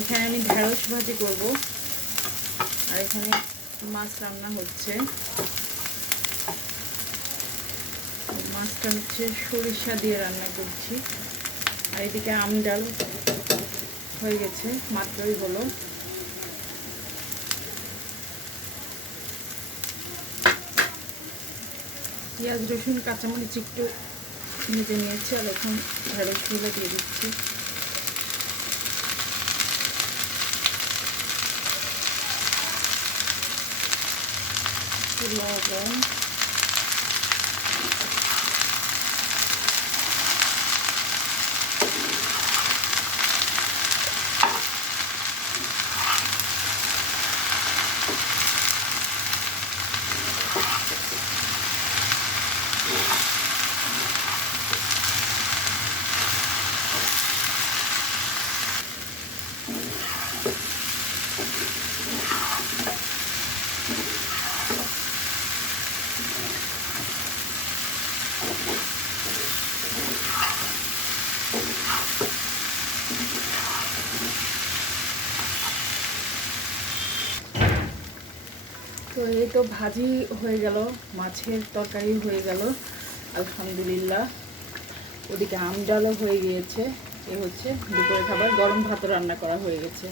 এখানে আমি ঢেঁড়স ভাজি করব। আর এখানে মাছ রান্না হচ্ছে। মাছটা হচ্ছে সরিষা দিয়ে রান্না করছি। আর এদিকে আম ডাল হয়ে গেছে, মাত্রই হলো। পেঁয়াজ, রসুন, কাঁচামরিচ একটু ভেজে নিয়েছি, আর এখন ঢেঁড়স ঢেঁড়সগুলো দিয়ে দিচ্ছি। একটু লবণ তো এই তো ভাজি হয়ে গেল, মাছের তরকারি হয়ে গেল, আলহামদুলিল্লাহ। ওদিকে আম ডালও হয়ে গিয়েছে, এ হচ্ছে দুপুরে খাবার, গরম ভাতও রান্না করা হয়ে গেছে।